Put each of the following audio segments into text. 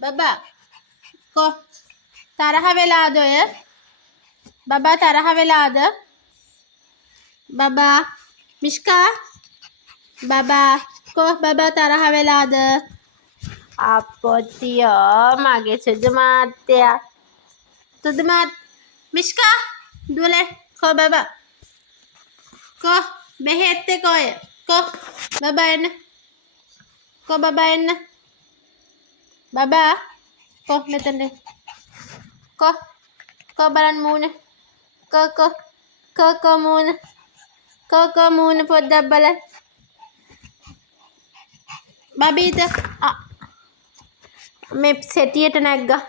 බබා කො තරහ වෙලාද ඔය? බබා තරහ වෙලාද? බබා මිෂ්කා බබා කො බබා තරහ වෙලාද? අපොතියෝ මගේ සුදු මාත්තයා. සුදු මාත් මිෂ්කා දුවලේ කො බබා කො බෙහෙත් එක ඔය කො බබා එන්න කො බබා එන්න බබා කො මෙතන කො බලන්න මූණ කො මූණ කො මූණ පොඩ්ඩක් බලන්න බබීත මේ සෙටියට නැග්ගා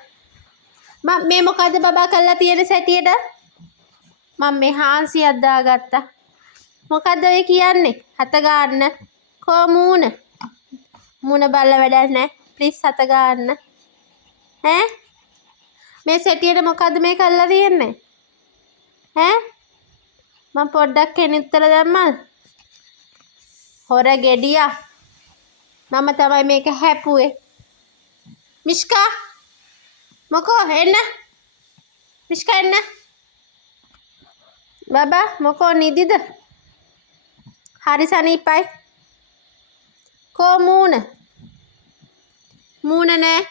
මේ මොකද බබා කරලා තියෙන සැටියට මම මේ හාන්සියක් දාගත්තා මොකද්ද ඔය කියන්නේ හත ගන්න කො මූණ බලලා වැඩක් නැහැ ප්ලීස් හත ගන්න ඈ මේ සැටියට මොකද්ද මේ කරලා තියෙන්නේ ඈ මම පොඩ්ඩක් කෙනිත්තර දැම්මද හොර ගෙඩියා මම තමයි මේක හැපුවේ මිෂ්කා මොකෝ එන්න මිෂ්කා එන්න බබා මොකෝ නිදිද හරි සනීපයි කෝ මූණ නෑ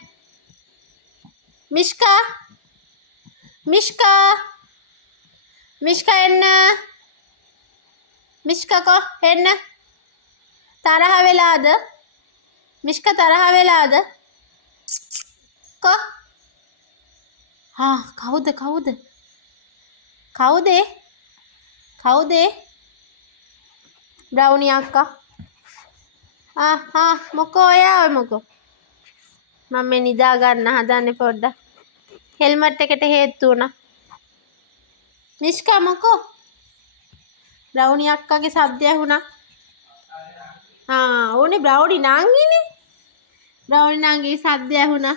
මිෂ්කා එන්න මිෂ්කා කෝ එන්න තරහ වෙලාද මිෂ්කා තරහ වෙලාද කෝ කවුද බ්‍රවුනි අක්කා මොකෝ ඔයා මොකෝ මම මේ නිදා ගන්න හදන්නේ පොඩ්ඩක් හෙල්මට් එකට හේතු වුණා මිෂ්කා මොකෝ බ්‍රවුනි අක්කාගේ ශබ්දය ඇහුණා ඕනේ බ්‍රවුනි නංගිනේ බ්‍රවුනි නංගිගේ ශබ්දය ඇහුණා